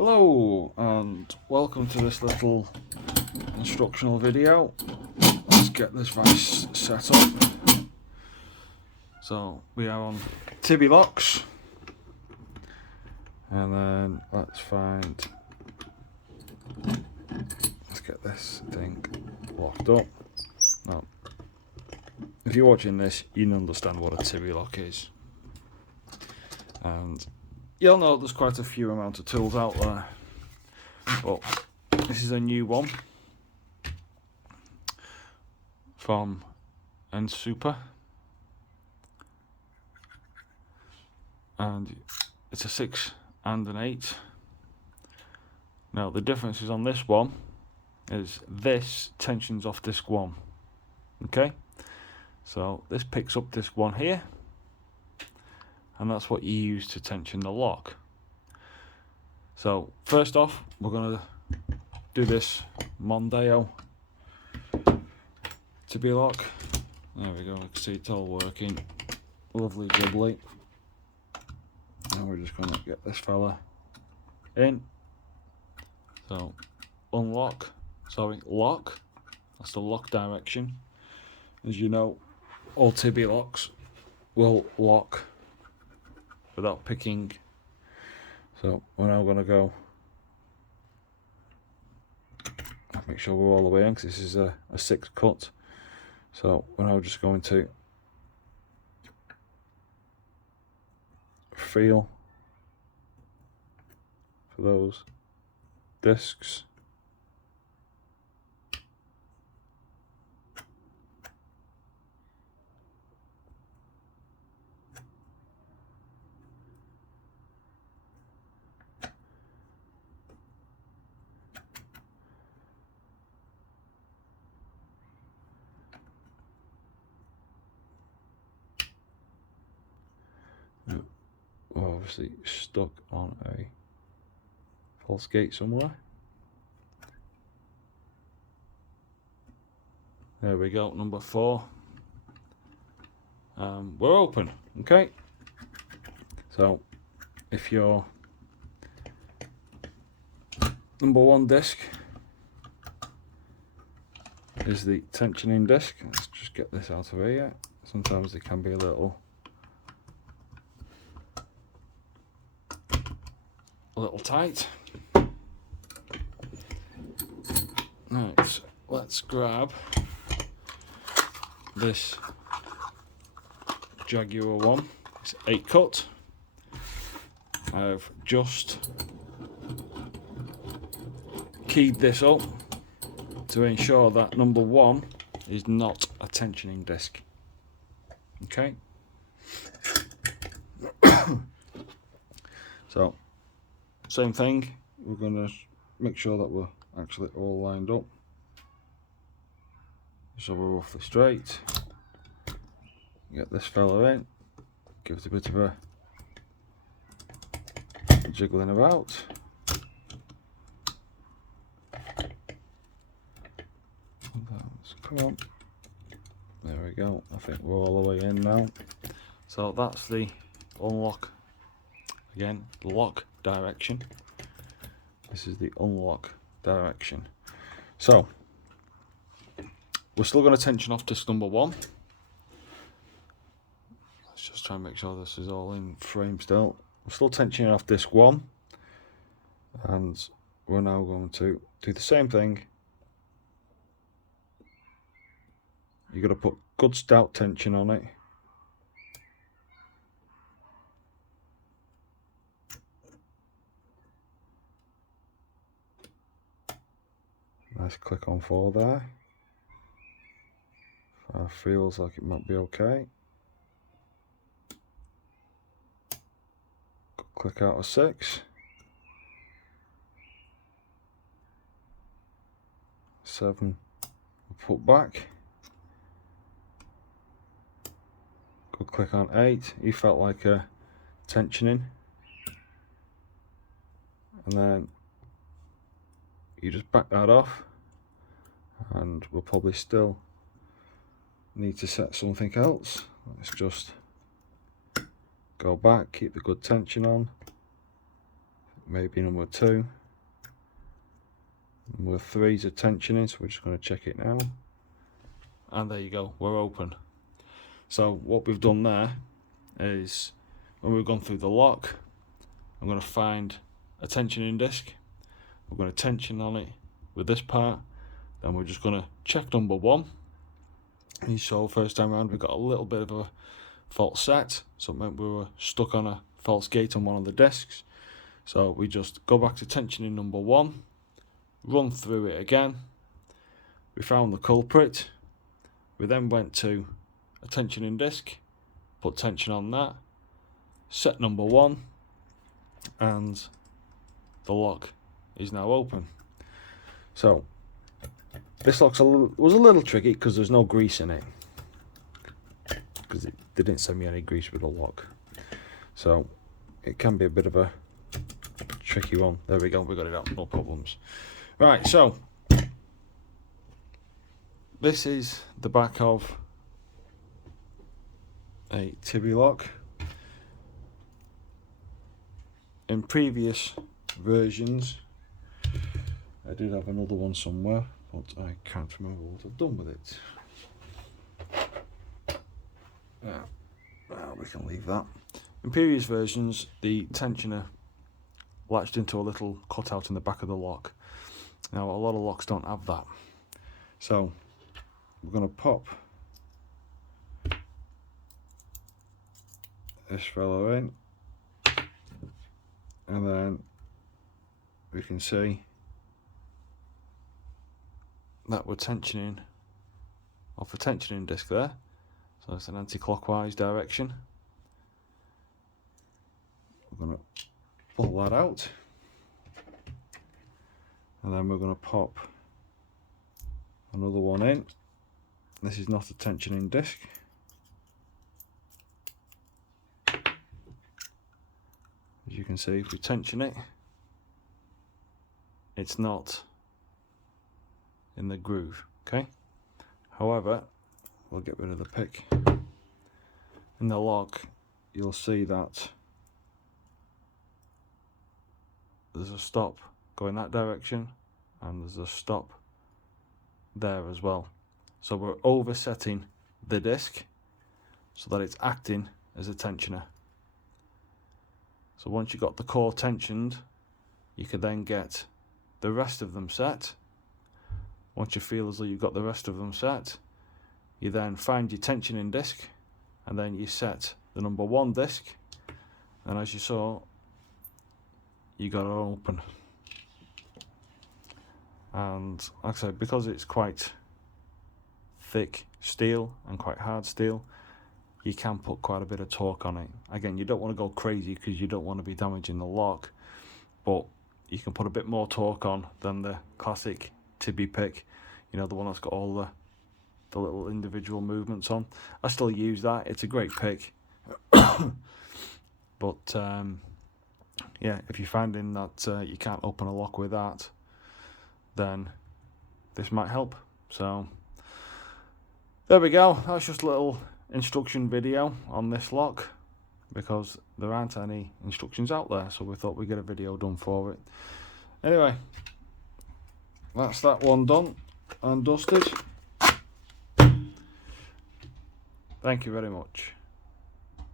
Hello and welcome to this little instructional video. Let's get this vise set up. So we are on Tibbe locks, and then let's get this thing locked up. Now, if you're watching this, you understand what a Tibbe lock is, and you'll know there's quite a few amount of tools out there, but this is a new one from NSUPERLOCK, and it's a 6 and an 8. Now the differences on this one is this tensions off disc 1. Okay, so this picks up disc 1 here, and that's what you use to tension the lock. So first off, we're going to do this Mondeo Tibbe lock. There we go, I can see it's all working. Lovely jubbly. Now we're just going to get this fella in. So lock, that's the lock direction. As you know, all Tibbe locks will lock without picking. So we're now going to go, make sure we're all the way in, because this is a 6 cut. So we're now just going to feel for those discs. We're obviously stuck on a false gate somewhere. There we go, number 4. We're open. Okay, so if your number 1 disc is the tensioning disc, let's just get this out of here. Sometimes they can be a little tight. Right, let's grab this Jaguar one. It's 8 cut. I've just keyed this up to ensure that number 1 is not a tensioning disc. Okay. So same thing, we're going to make sure that we're actually all lined up so we're roughly straight. Get this fella in, give it a bit of a jiggling about. Come on, there we go. I think we're all the way in now. So that's the unlock, again, the lock direction. This is the unlock direction. So we're still going to tension off disc number 1. Let's just try and make sure this is all in frame still. We're still tensioning off disc 1, and we're now going to do the same thing. You've got to put good stout tension on it. Nice click on 4 there. Feels like it might be okay. Click out of 6. 7 put back. Good click on 8. He felt like a tensioning. And then you just back that off, and we'll probably still need to set something else. Let's just go back, keep the good tension on. maybe number 2. Number 3 is a tensioning, so we're just going to check it now. And there you go, we're open. So what we've done there is, when we've gone through the lock, I'm going to find a tensioning disc. We're going to tension on it with this part. Then we're just going to check number 1. And you saw first time around we got a little bit of a false set, so it meant we were stuck on a false gate on one of the discs. So we just go back to tensioning number 1, run through it again. We found the culprit. We then went to a tensioning disc, put tension on that, set number 1, and the lock is now open. So this lock was a little tricky because there's no grease in it, because they didn't send me any grease with the lock, so it can be a bit of a tricky one. There we go, we got it out, no problems. Right, so this is the back of a Tibbe lock. In previous versions, I did have another one somewhere, but I can't remember what I've done with it. Well, we can leave that. In previous versions, the tensioner latched into a little cutout in the back of the lock. Now, a lot of locks don't have that. So, we're going to pop this fellow in, and then we can see that we're tensioning off a tensioning disc there, so it's an anti-clockwise direction. We're going to pull that out, and then we're going to pop another one in. This is not a tensioning disc. As you can see, if we tension it, it's not in the groove, okay? However, we'll get rid of the pick. In the lock, you'll see that there's a stop going that direction, and there's a stop there as well. So we're oversetting the disc so that it's acting as a tensioner. So once you've got the core tensioned, you can then get the rest of them set. Once you feel as though you've got the rest of them set, you then find your tensioning disc, and then you set the number 1 disc, and as you saw, you got it open. And like I said, because it's quite thick steel and quite hard steel, you can put quite a bit of torque on it. Again, you don't want to go crazy because you don't want to be damaging the lock, but you can put a bit more torque on than the classic Tibbe pick, you know, the one that's got all the little individual movements on. I still use that, it's a great pick. But yeah, if you're finding that you can't open a lock with that, then this might help. So there we go, that's just a little instruction video on this lock, because there aren't any instructions out there, so we thought we'd get a video done for it. Anyway, that's that one done and dusted. Thank you very much.